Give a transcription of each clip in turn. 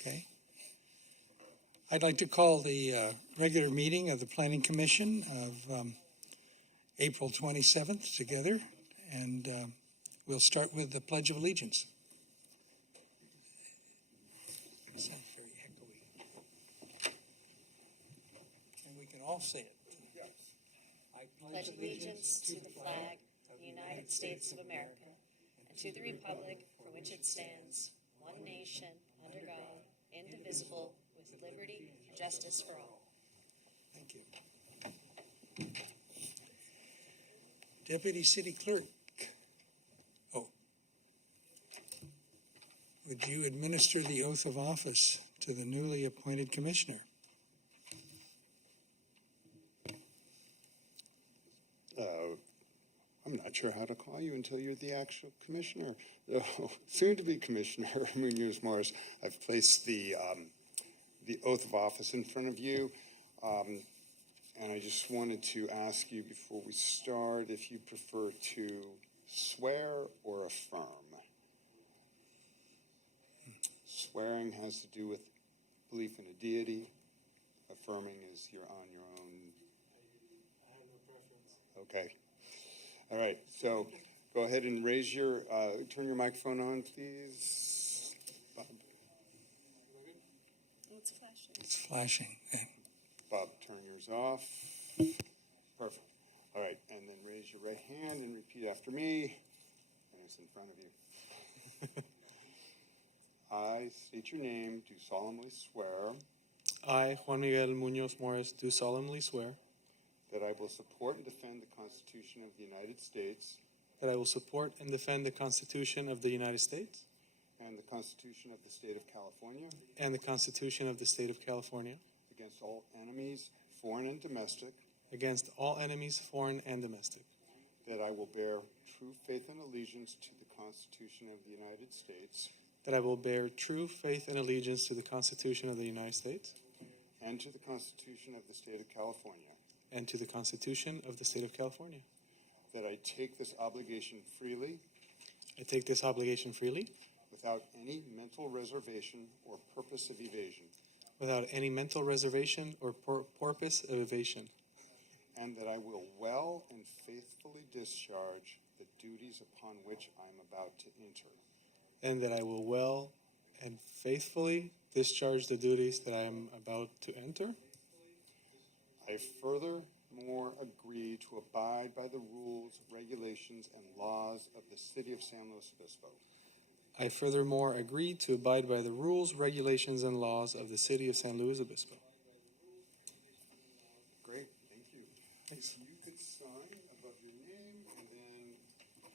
Okay. I'd like to call the regular meeting of the Planning Commission of April 27th together, and we'll start with the Pledge of Allegiance. It sounds very echoey. And we can all say it. I pledge allegiance to the flag of the United States of America and to the republic for which it stands, one nation, under God, indivisible, with liberty and justice for all. Thank you. Deputy City Clerk. Oh. Would you administer the oath of office to the newly appointed commissioner? I'm not sure how to call you until you're the actual commissioner. Soon to be Commissioner Munoz Morris. I've placed the oath of office in front of you. And I just wanted to ask you before we start if you prefer to swear or affirm. Swearing has to do with belief in a deity. Affirming is you're on your own. I have no preference. Okay. All right. So go ahead and raise your, turn your microphone on, please. Bob. It's flashing. It's flashing. Yeah. Bob, turn yours off. Perfect. All right, and then raise your right hand and repeat after me. And it's in front of you. I state your name, do solemnly swear I, Juan Miguel Munoz Morris, do solemnly swear that I will support and defend the Constitution of the United States that I will support and defend the Constitution of the United States and the Constitution of the State of California and the Constitution of the State of California against all enemies, foreign and domestic, against all enemies, foreign and domestic, that I will bear true faith and allegiance to the Constitution of the United States that I will bear true faith and allegiance to the Constitution of the United States and to the Constitution of the State of California, and to the Constitution of the State of California. that I take this obligation freely I take this obligation freely, without any mental reservation or purpose of evasion, without any mental reservation or purpose of evasion, and that I will well and faithfully discharge the duties upon which I am about to enter. and that I will well and faithfully discharge the duties that I am about to enter. I furthermore agree to abide by the rules, regulations, and laws of the City of San Luis Obispo, I furthermore agree to abide by the rules, regulations, and laws of the City of San Luis Obispo. Great, thank you. Thanks. If you could sign above your name and then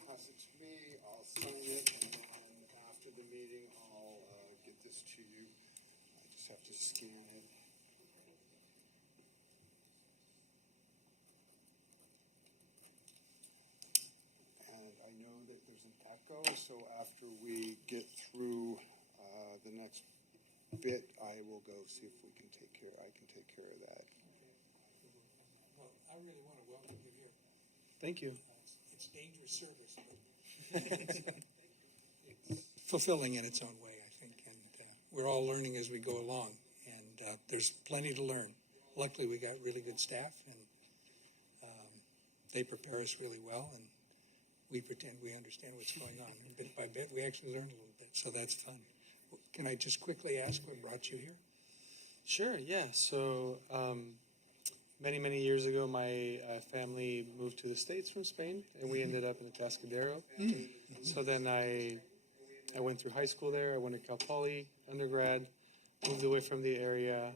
pass it to me, I'll sign it, and then after the meeting, I'll get this to you. I just have to scan it. And I know that there's an echo, so after we get through the next bit, I will go see if I can take care of that. Well, I really want to welcome you here. Thank you. It's dangerous service, but it's fulfilling in its own way, I think. And we're all learning as we go along, and there's plenty to learn. Luckily, we got really good staff, and they prepare us really well, and we pretend we understand what's going on. And bit by bit, we actually learn a little bit, so that's fun. Can I just quickly ask what brought you here? Sure, yeah. So many years ago, my family moved to the States from Spain, and we ended up in the Atascadero. So then I went through high school there. I went to Cal Poly, undergrad, moved away from the area.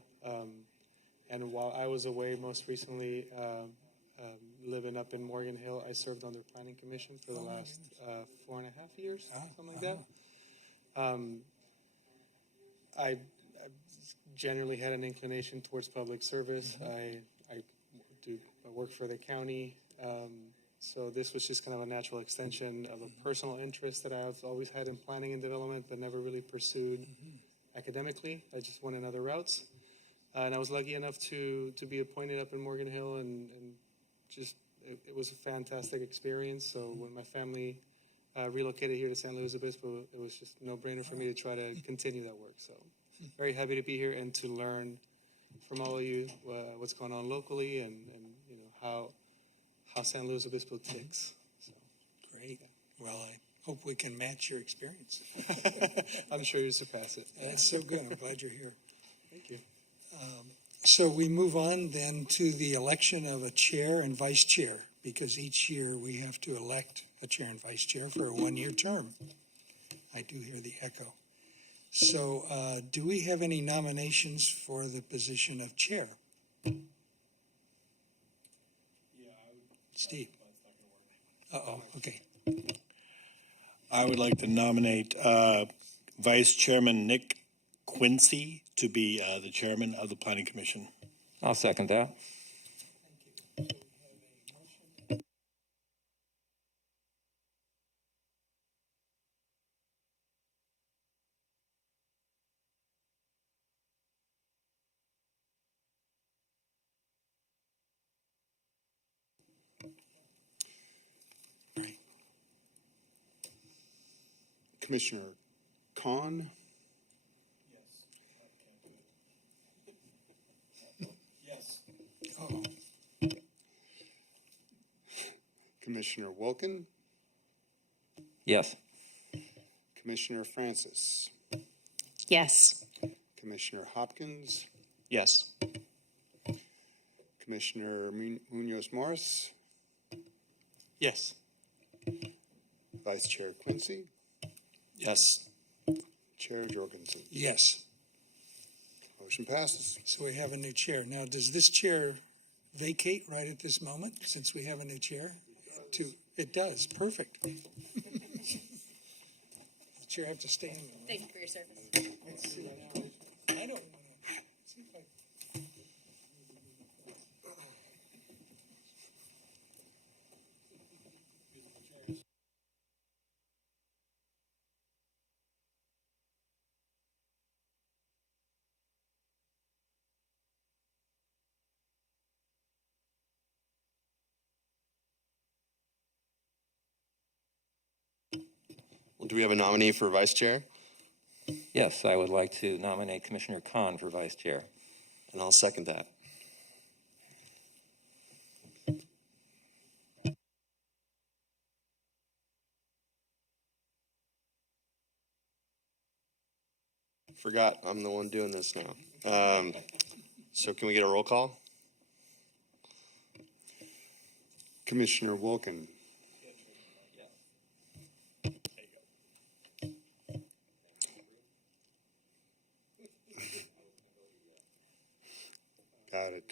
And while I was away most recently, living up in Morgan Hill, I served on their planning commission for the last 4.5 years, something like that. I generally had an inclination towards public service. I work for the county, so this was just kind of a natural extension of a personal interest that I've always had in planning and development but never really pursued academically. I just went in other routes. And I was lucky enough to be appointed up in Morgan Hill, and just it was a fantastic experience. So when my family relocated here to San Luis Obispo, it was just a no-brainer for me to try to continue that work. So very happy to be here and to learn from all of you what's going on locally and you know how San Luis Obispo ticks. So, Great. Well, I hope we can match your experience. I'm sure you surpass it. That's so good. I'm glad you're here. Thank you. So we move on then to the election of a chair and vice chair, because each year we have to elect a chair and vice chair for a one-year term. I do hear the echo. So do we have any nominations for the position of chair? Steve? Uh-oh, okay. I would like to nominate Vice Chairman Nick Quincy to be the chairman of the Planning Commission. I'll second that. Right. Commissioner Khan, Uh-oh. Commissioner Wilkin, Yes. Commissioner Francis, Yes. Commissioner Hopkins, Yes. Commissioner Munoz Morris, Yes. Vice Chair Quincy, Yes. Chair Jorgensen. Yes. Motion passes. So we have a new chair. Now, does this chair vacate right at this moment, since we have a new chair? It does. Perfect. The chair have to stay in there. Thank you for your service. I don't want to. See if I. Well, do we have a nominee for vice chair? Yes, I would like to nominate Commissioner Khan for vice chair. And I'll second that. Forgot I'm the one doing this now. So can we get a roll call? Commissioner Wilkin, got it.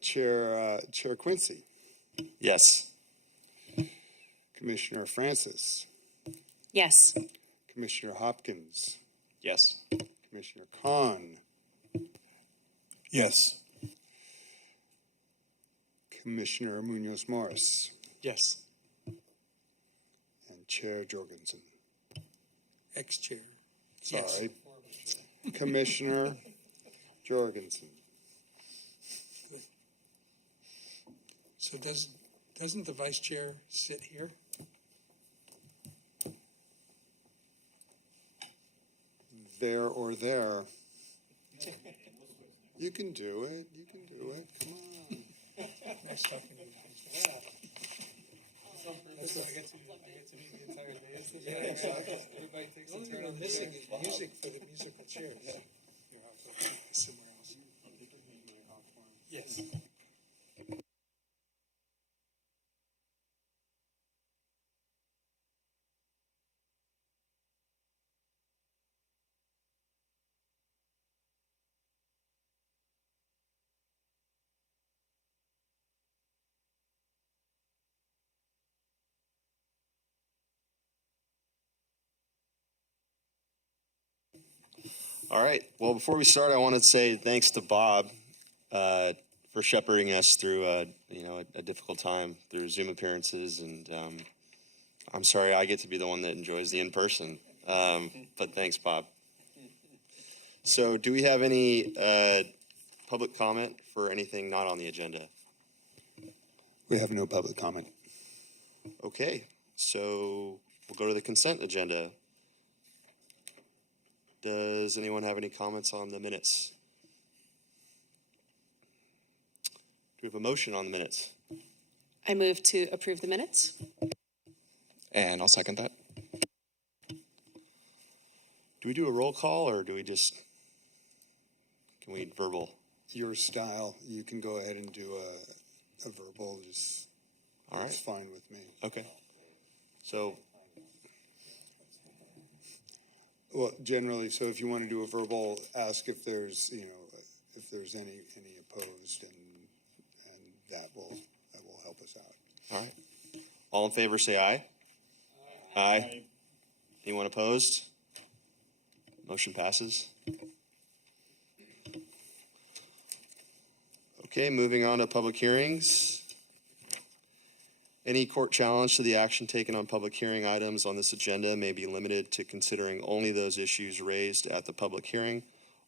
Chair Quincy, Yes. Commissioner Francis, Yes. Commissioner Hopkins, Yes. Commissioner Khan, Yes. Commissioner Munoz Morris, Yes. and Chair Jorgensen. Ex-chair. Yes. Sorry. Commissioner Jorgensen. So doesn't the vice chair sit here? There or there. You can do it. You can do it. Come on. Nice talking to you. That's what I get to meet the entire day. Yeah, exactly. Everybody takes The a only turn thing on I'm the missing chair. is music for the musical chairs. Somewhere else. Yes. All right. Well, before we start, I want to say thanks to Bob for shepherding us through a difficult time through Zoom appearances, and I'm sorry I get to be the one that enjoys the in-person. But thanks, Bob. So, do we have any public comment for anything not on the agenda? We have no public comment. Okay. So we'll go to the consent agenda. Does anyone have any comments on the minutes? Do we have a motion on the minutes? I move to approve the minutes. And I'll second that. Do we do a roll call or do we just, can we verbal? Your style, you can go ahead and do a verbal, just, All right. it's fine with me. Okay. So, Well, generally, so if you want to do a verbal, ask if there's, if there's any opposed, and that will help us out. all right. All in favor, say aye. Aye. Anyone opposed? Motion passes. Okay, moving on to public hearings. Any court challenge to the action taken on public hearing items on this agenda may be limited to considering only those issues raised at the public hearing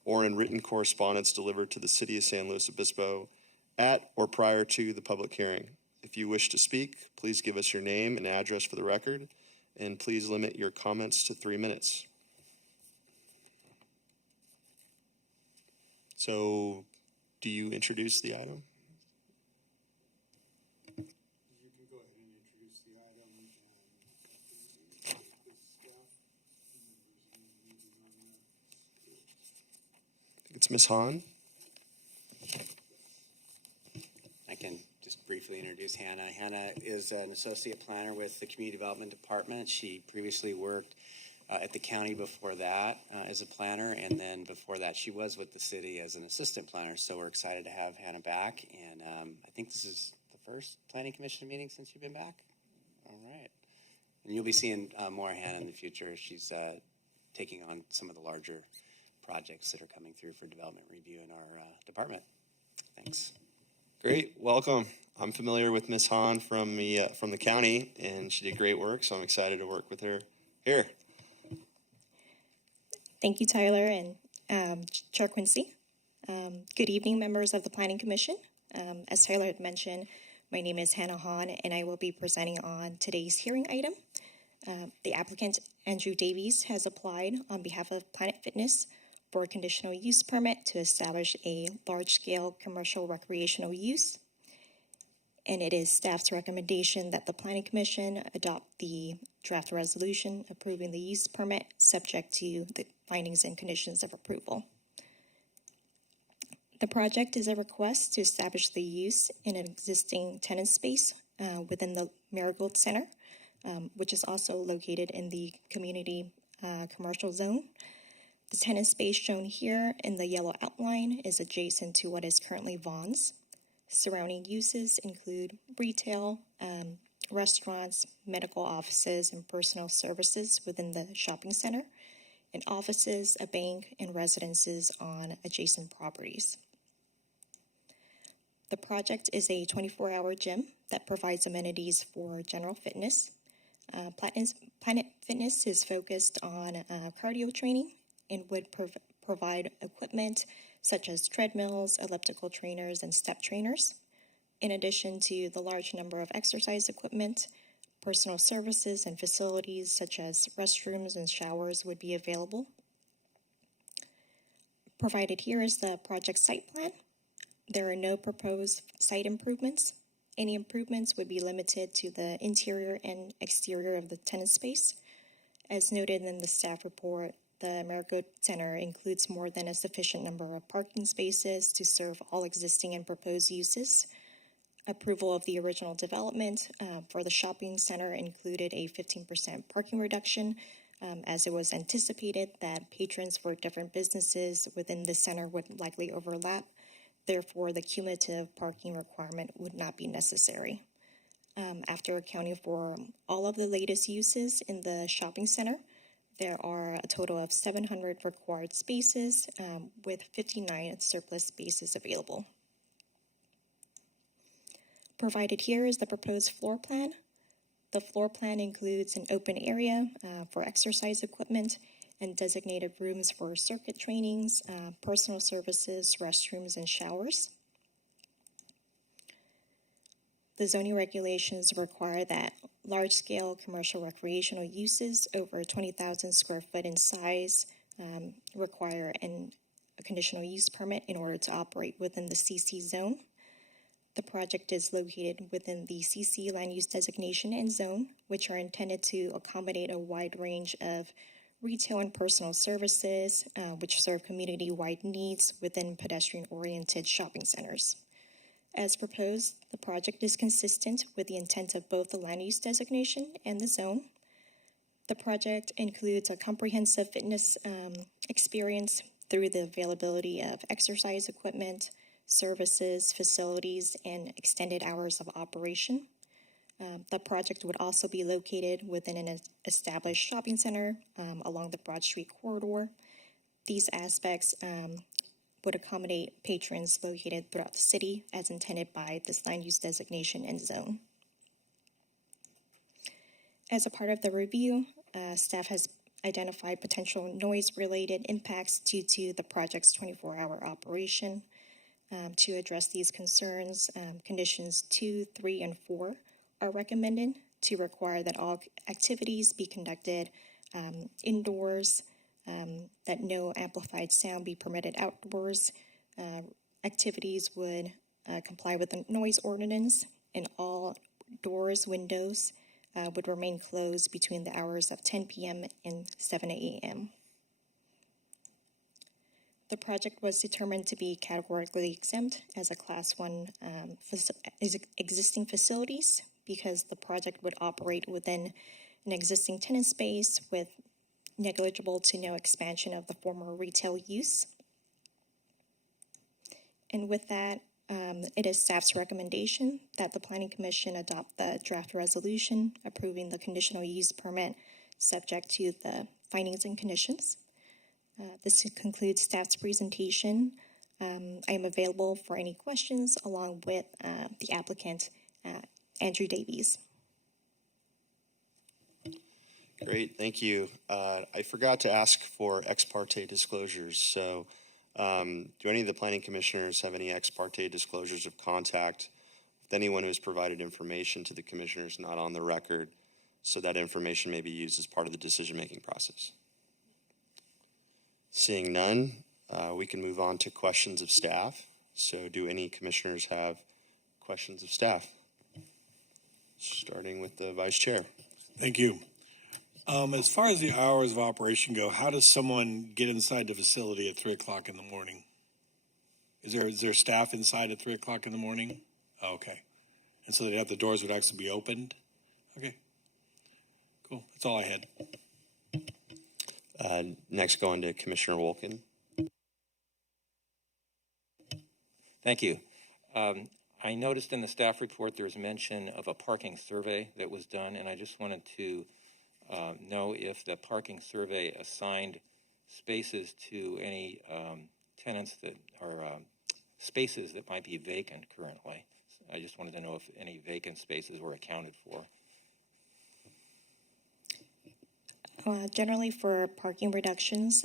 or in written correspondence delivered to the City of San Luis Obispo at or prior to the public hearing. If you wish to speak, please give us your name and address for the record, and please limit your comments to 3 minutes. So, do you introduce the item? You can go ahead and introduce the item, and I think it's Ms. Hahn. I can just briefly introduce Hannah. Hannah is an associate planner with the Community Development Department. She previously worked at the county before that as a planner, and then before that she was with the city as an assistant planner. So we're excited to have Hannah back, and I think this is the first Planning Commission meeting since you've been back. All right. And you'll be seeing more Hannah in the future. She's taking on some of the larger projects that are coming through for development review in our department. Thanks. Great, welcome. I'm familiar with Ms. Hahn from the county, and she did great work, so I'm excited to work with her here. Thank you, Tyler and Chair Quincy. Good evening, members of the Planning Commission. As Tyler had mentioned, my name is Hannah Hahn, and I will be presenting on today's hearing item. The applicant, Andrew Davies, has applied on behalf of Planet Fitness for a conditional use permit to establish a large-scale commercial recreational use. And it is staff's recommendation that the Planning Commission adopt the draft resolution approving the use permit subject to the findings and conditions of approval. The project is a request to establish the use in an existing tenant space within the Marigold Center, which is also located in the community commercial zone. The tenant space shown here in the yellow outline is adjacent to what is currently Vaughn's. Surrounding uses include retail, restaurants, medical offices, and personal services within the shopping center, and offices, a bank, and residences on adjacent properties. The project is a 24-hour gym that provides amenities for general fitness. Planet Fitness is focused on cardio training and would provide equipment such as treadmills, elliptical trainers, and step trainers. In addition to the large number of exercise equipment, personal services and facilities such as restrooms and showers would be available. Provided here is the project site plan. There are no proposed site improvements. Any improvements would be limited to the interior and exterior of the tenant space. As noted in the staff report, the Marigold Center includes more than a sufficient number of parking spaces to serve all existing and proposed uses. Approval of the original development for the shopping center included a 15% parking reduction, as it was anticipated that patrons for different businesses within the center would likely overlap. Therefore, the cumulative parking requirement would not be necessary. After accounting for all of the latest uses in the shopping center, there are a total of 700 required spaces with 59 surplus spaces available. Provided here is the proposed floor plan. The floor plan includes an open area for exercise equipment and designated rooms for circuit trainings, personal services, restrooms, and showers. The zoning regulations require that large-scale commercial recreational uses over 20,000 square foot in size require a conditional use permit in order to operate within the CC zone. The project is located within the CC land use designation and zone, which are intended to accommodate a wide range of retail and personal services, which serve community-wide needs within pedestrian-oriented shopping centers. As proposed, the project is consistent with the intent of both the land use designation and the zone. The project includes a comprehensive fitness experience through the availability of exercise equipment, services, facilities, and extended hours of operation. The project would also be located within an established shopping center along the Broad Street corridor. These aspects would accommodate patrons located throughout the city as intended by this land use designation and zone. As a part of the review, staff has identified potential noise-related impacts due to the project's 24-hour operation. To address these concerns, conditions 2, 3, and 4 are recommended to require that all activities be conducted indoors, that no amplified sound be permitted outdoors. Activities would comply with the noise ordinance, and all doors, windows would remain closed between the hours of 10 p.m. and 7 a.m. The project was determined to be categorically exempt as a Class 1 existing facilities because the project would operate within an existing tenant space with negligible to no expansion of the former retail use. And with that, it is staff's recommendation that the Planning Commission adopt the draft resolution approving the conditional use permit subject to the findings and conditions. This concludes staff's presentation. I am available for any questions along with the applicant, Andrew Davies. Great, thank you. I forgot to ask for ex parte disclosures. So do any of the planning commissioners have any ex parte disclosures of contact with anyone who has provided information to the commissioners not on the record so that information may be used as part of the decision-making process? Seeing none, we can move on to questions of staff. So do any commissioners have questions of staff? Starting with the vice chair. Thank you. As far as the hours of operation go, how does someone get inside the facility at 3 o'clock in the morning? Is there staff inside at 3 o'clock in the morning? Oh, okay. And so they'd have the doors would actually be opened? Okay. Cool. That's all I had. Next, going to Commissioner Wolkin. Thank you. I noticed in the staff report there was mention of a parking survey that was done, and I just wanted to know if the parking survey assigned spaces to any tenants that are spaces that might be vacant currently. I just wanted to know if any vacant spaces were accounted for. Generally, for parking reductions,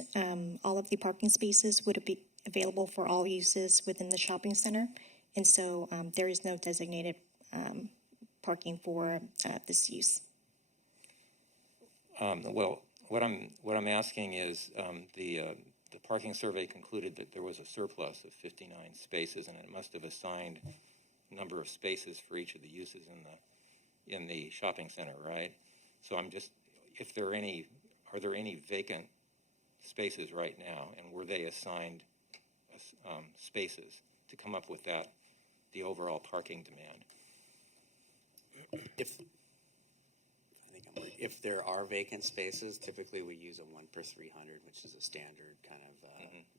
all of the parking spaces would be available for all uses within the shopping center, and so there is no designated parking for this use. Well, what I'm asking is the parking survey concluded that there was a surplus of 59 spaces, and it must have assigned a number of spaces for each of the uses in the shopping center, right? So I'm just, are there any vacant spaces right now, and were they assigned spaces to come up with the overall parking demand? If there are vacant spaces, typically we use a 1 per 300, which is a standard kind of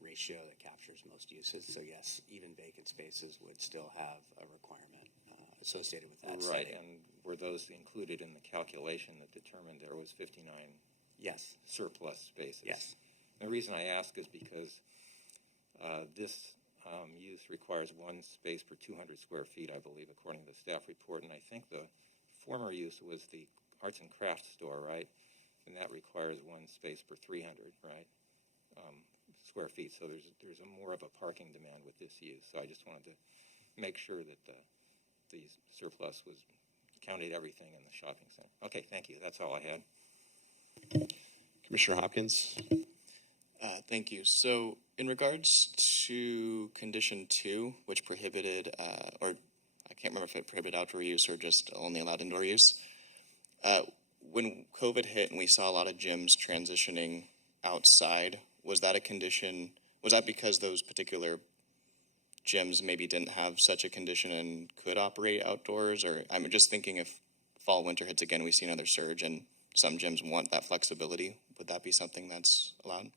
ratio that captures most uses. So yes, even vacant spaces would still have a requirement associated with that. Right, setting. and were those included in the calculation that determined there was 59 Yes. surplus spaces? Yes. The reason I ask is because this use requires 1 space per 200 square feet, I believe, according to the staff report, and I think the former use was the arts and crafts store, right? And that requires 1 space per 300, right, square feet. So there's a more of a parking demand with this use. So I just wanted to make sure that the surplus was counted everything in the shopping center. Okay, thank you. That's all I had. Commissioner Hopkins. Thank you. So, in regards to condition 2, which prohibited, or I can't remember if it prohibited outdoor use or just only allowed indoor use, when COVID hit and we saw a lot of gyms transitioning outside, was that a condition? Was that because those particular gyms maybe didn't have such a condition and could operate outdoors? Or I'm just thinking if fall, winter hits again, we see another surge and some gyms want that flexibility. Would that be something that's allowed?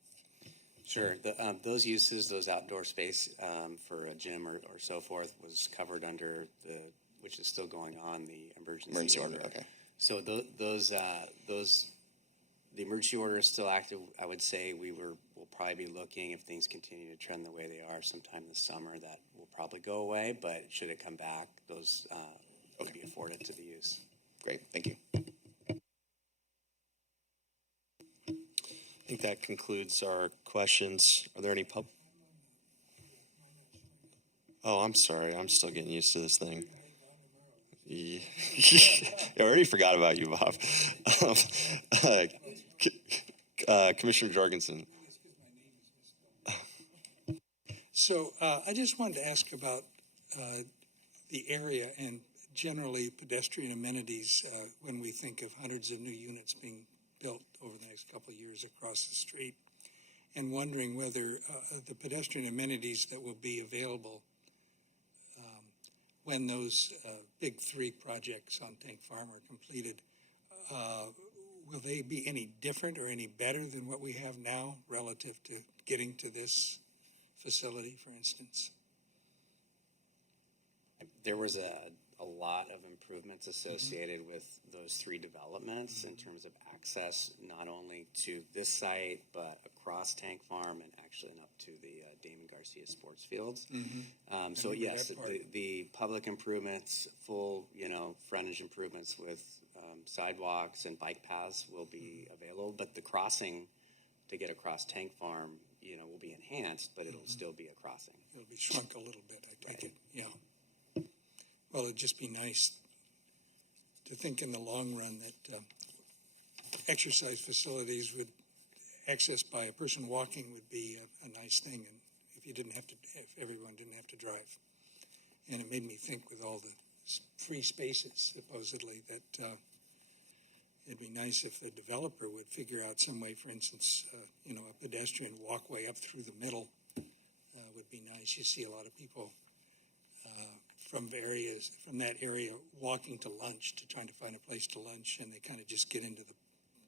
Sure. Those uses, those outdoor space for a gym or so forth was covered under which is still going on, the emergency order. Okay. So the emergency order is still active. I would say we'll probably be looking, if things continue to trend the way they are, sometime this summer that will probably go away. But should it come back, those would be afforded to the use. Great. Thank you. I think that concludes our questions. Are there any Oh, I'm sorry. I'm still getting used to this thing. Yeah. I already forgot about you, Bob. Commissioner Jorgensen. So I just wanted to ask about the area and generally pedestrian amenities when we think of hundreds of new units being built over the next couple of years across the street, and wondering whether the pedestrian amenities that will be available when those big 3 projects on Tank Farm are completed, will they be any different or any better than what we have now relative to getting to this facility, for instance? There was a lot of improvements associated with those 3 developments in terms of access, not only to this site, but across Tank Farm and actually up to the Damon Garcia sports fields. So yes, the public improvements, full, frontage improvements with sidewalks and bike paths will be available, but the crossing to get across Tank Farm, will be enhanced, but it'll still be a crossing. It'll be shrunk a little bit, I take it, yeah. Well, it'd just be nice to think in the long run that exercise facilities would, access by a person walking would be a nice thing, and if everyone didn't have to drive. And it made me think with all the free spaces, supposedly, that it'd be nice if the developer would figure out some way, for instance, a pedestrian walkway up through the middle would be nice. You see a lot of people from that area walking to lunch, to trying to find a place to lunch, and they kind of just get into the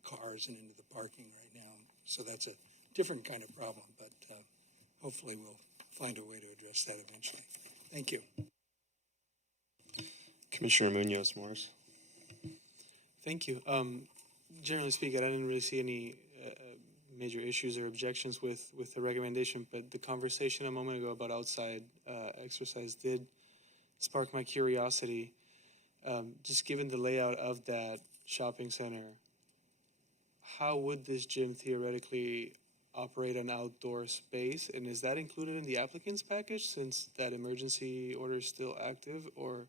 cars and into the parking right now. So that's a different kind of problem, but hopefully we'll find a way to address that eventually. Thank you. Commissioner Munoz Morris. Thank you. Generally speaking, I didn't really see any major issues or objections with the recommendation, but the conversation a moment ago about outside exercise did spark my curiosity. Just given the layout of that shopping center, how would this gym theoretically operate an outdoor space? And is that included in the applicant's package since that emergency order is still active? Or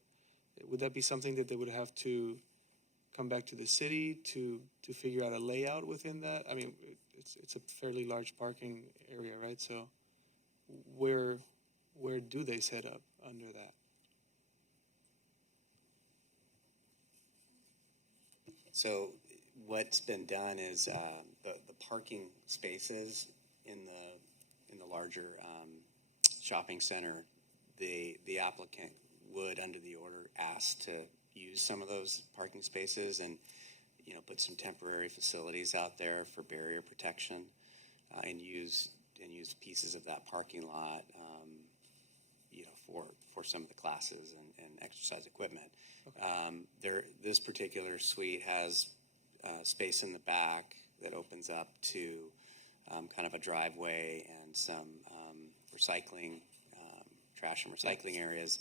would that be something that they would have to come back to the city to figure out a layout within that? I mean, it's a fairly large parking area, right? So where do they set up under that? So what's been done is the parking spaces in the larger shopping center, the applicant would, under the order, ask to use some of those parking spaces and put some temporary facilities out there for barrier protection, and use pieces of that parking lot for some of the classes and exercise equipment. Okay. This particular suite has space in the back that opens up to kind of a driveway and some recycling, trash and recycling areas.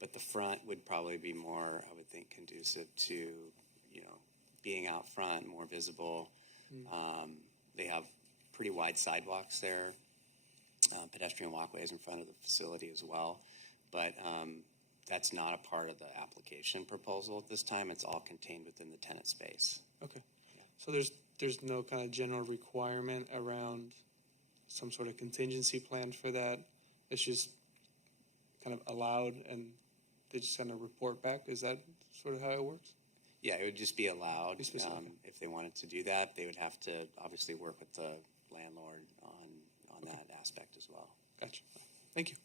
But the front would probably be more, I would think, conducive to, being out front, more visible. They have pretty wide sidewalks there, pedestrian walkways in front of the facility as well. But that's not a part of the application proposal at this time. It's all contained within the tenant space. Okay. Yeah. So there's no kind of general requirement around some sort of contingency plan for that. It's just kind of allowed, and they just kind of report back. Is that sort of how it works? Yeah, it would just be allowed. Be specific. If they wanted to do that, they would have to obviously work with the landlord on that aspect as well. Gotcha. Thank you.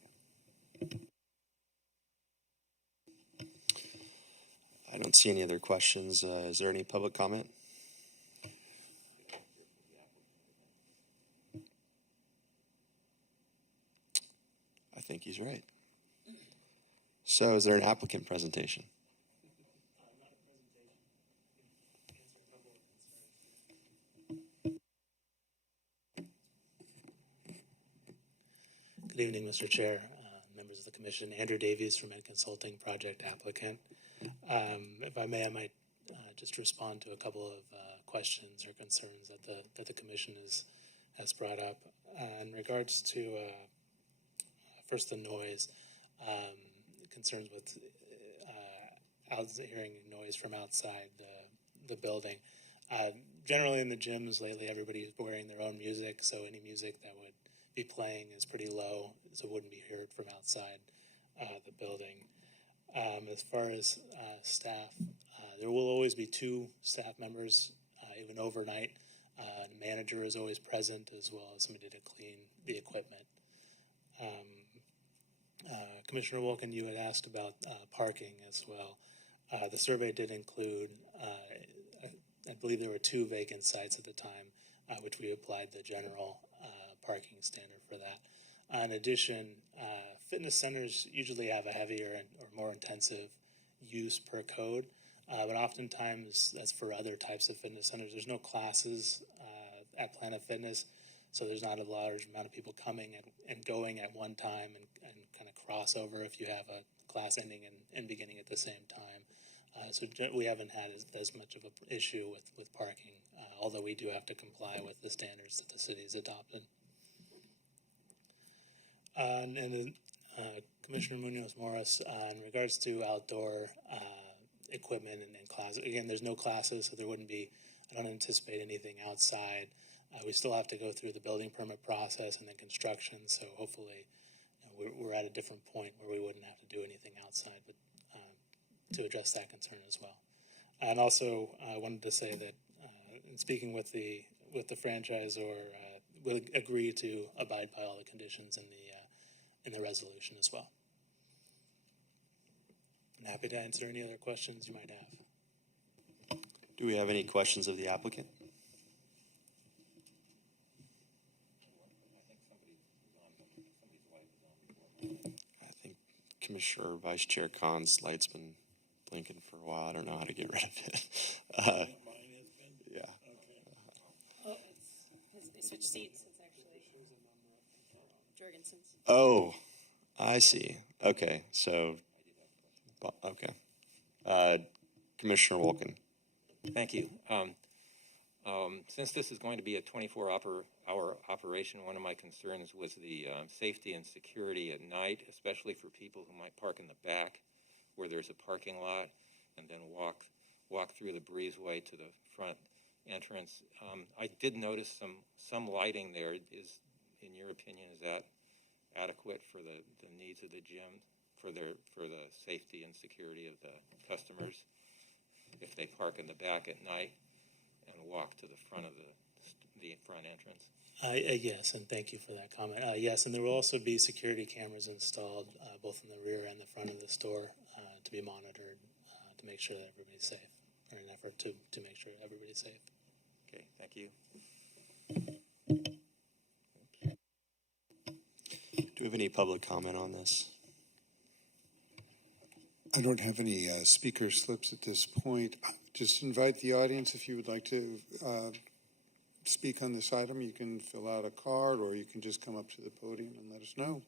I don't see any other questions. Is there any public comment? I think he's right. So is there an applicant presentation? Good evening, Mr. Chair, members of the Commission. Andrew Davies from Ed Consulting, project applicant. If I may, I might just respond to a couple of questions or concerns that the Commission has brought up. In regards to, first, the noise, concerns with hearing noise from outside the building. Generally in the gyms lately, everybody's wearing their own music, so any music that would be playing is pretty low, so it wouldn't be heard from outside the building. As far as staff, there will always be 2 staff members, even overnight. The manager is always present, as well as somebody to clean the equipment. Commissioner Wilkin, you had asked about parking as well. The survey did include, I believe there were 2 vacant sites at the time, which we applied the general parking standard for that. In addition, fitness centers usually have a heavier or more intensive use per code, but oftentimes that's for other types of fitness centers. There's no classes at Planet Fitness, so there's not a large amount of people coming and going at one time and kind of crossover if you have a class ending and beginning at the same time. So we haven't had as much of an issue with parking, although we do have to comply with the standards that the city's adopted. And then Commissioner Munoz-Morris, in regards to outdoor equipment and classes, again, there's no classes, so there wouldn't be, I don't anticipate anything outside. We still have to go through the building permit process and then construction, so hopefully we're at a different point where we wouldn't have to do anything outside, but to address that concern as well. And also, I wanted to say that in speaking with the franchisor, we'll agree to abide by all the conditions in the resolution as well. I'm happy to answer any other questions you might have. Do we have any questions of the applicant? I think Commissioner or Vice Chair Khan's light's been blinking for a while. I don't know how to get rid of it. Yeah. Oh, they switched seats. It's actually Jorgensen's. Oh, I see. Okay, so, okay. Commissioner Wilkin. Thank you. Since this is going to be a 24-hour operation, one of my concerns was the safety and security at night, especially for people who might park in the back where there's a parking lot and then walk through the breezeway to the front entrance. I did notice some lighting there. In your opinion, is that adequate for the needs of the gym, for the safety and security of the customers if they park in the back at night and walk to the front of the front entrance? Yes, and thank you for that comment. Yes, and there will also be security cameras installed both in the rear and the front of the store to be monitored to make sure that everybody's safe, or an effort to make sure everybody's safe. Okay, thank you. Do we have any public comment on this? I don't have any speaker slips at this point. Just invite the audience, if you would like to speak on this item, you can fill out a card or you can just come up to the podium and let us know.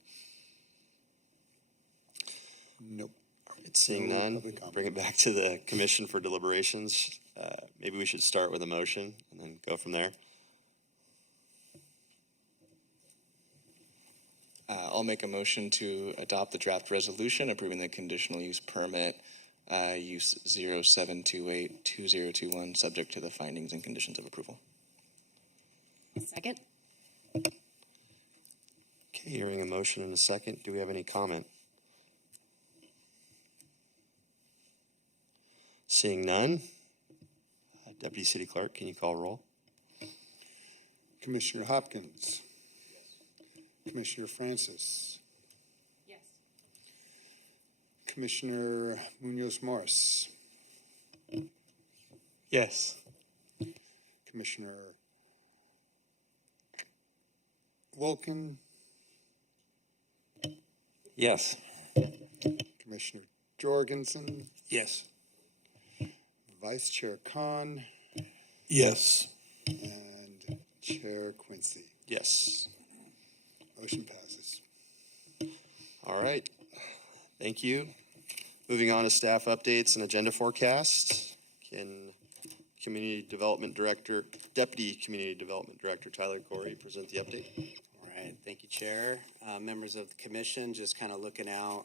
Nope. All right, seeing No none, public comment. bring it back to the commission for deliberations. Maybe we should start with a motion and then go from there. I'll make a motion to adopt the draft resolution approving the conditional use permit use 0728-2021, subject to the findings and conditions of approval. Second. Okay, hearing a motion in a second. Do we have any comment? Seeing none. Deputy City Clerk, can you call roll? Commissioner Hopkins. Commissioner Francis. Yes. Commissioner Munoz Morris. Yes. Commissioner Wolken. Yes. Commissioner Jorgensen. Yes. Vice Chair Khan. Yes. And Chair Quincy. Yes. Motion passes. All right. Thank you. Moving on to staff updates and agenda forecast. Can Community Development Director, Deputy Community Development Director Tyler Corey present the update? All right, thank you, Chair. Members of the commission, just kind of looking out.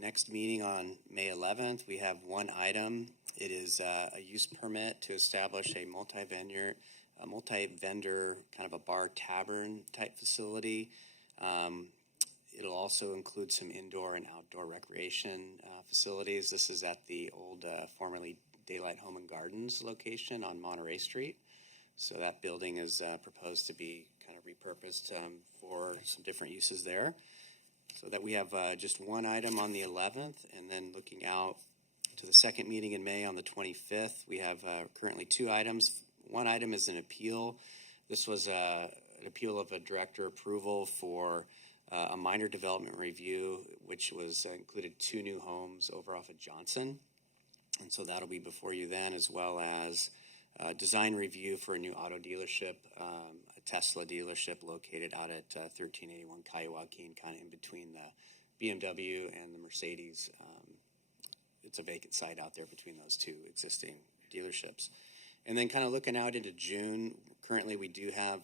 Next meeting on May 11th, we have one item. It is a use permit to establish a multi-vendor kind of a bar tavern type facility. It'll also include some indoor and outdoor recreation facilities. This is at the old formerly Daylight Home and Gardens location on Monterey Street. So that building is proposed to be kind of repurposed for some different uses there. So that we have just one item on the 11th, and then looking out to the second meeting in May on the 25th, we have currently two items. One item is an appeal. This was an appeal of a director approval for a minor development review, which was included 2 new homes over off of Johnson. And so that'll be before you then, as well as design review for a new auto dealership, a Tesla dealership located out at 1381 Kiowa-Keene, kind of in between the BMW and the Mercedes. It's a vacant site out there between those two existing dealerships. And then kind of looking out into June, currently we do have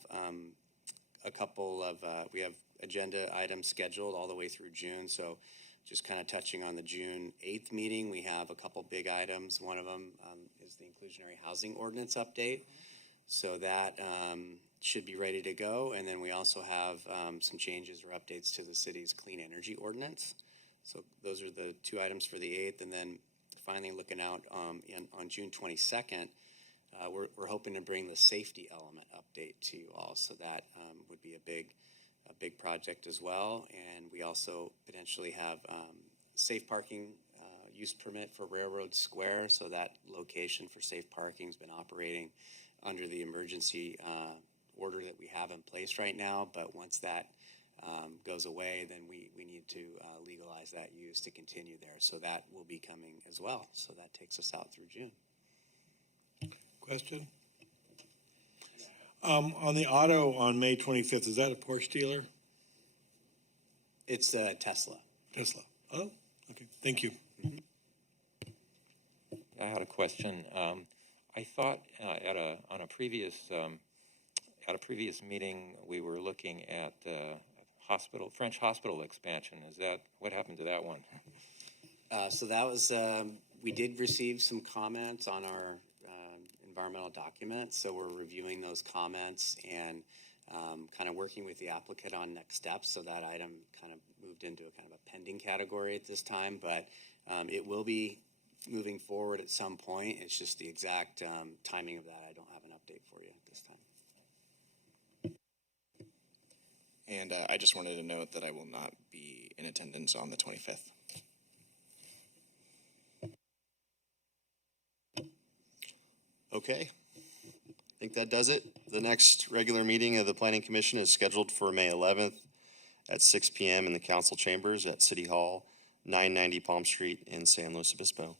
a couple of, we have agenda items scheduled all the way through June. So just kind of touching on the June 8th meeting, we have a couple big items. One of them is the inclusionary housing ordinance update. So that should be ready to go. And then we also have some changes or updates to the city's clean energy ordinance. So those are the two items for the 8th. And then finally looking out on June 22nd, we're hoping to bring the safety element update to you all. So that would be a big project as well. And we also potentially have safe parking use permit for Railroad Square. So that location for safe parking has been operating under the emergency order that we have in place right now. But once that goes away, then we need to legalize that use to continue there. So that will be coming as well. So that takes us out through June. Question? On the auto on May 25th, is that a Porsche dealer? It's Tesla. Tesla. Oh, okay. Thank you. I had a question. I thought on a previous meeting we were looking at French hospital expansion. Is that what happened to that one? So that was we did receive some comments on our environmental documents. So we're reviewing those comments and kind of working with the applicant on next steps. So that item kind of moved into a kind of a pending category at this time, but it will be moving forward at some point. It's just the exact timing of that. I don't have an update for you at this time. And I just wanted to note that I will not be in attendance on the 25th. Okay. I think that does it. The next regular meeting of the Planning Commission is scheduled for May 11th at 6 p.m. in the council chambers at City Hall, 990 Palm Street in San Luis Obispo.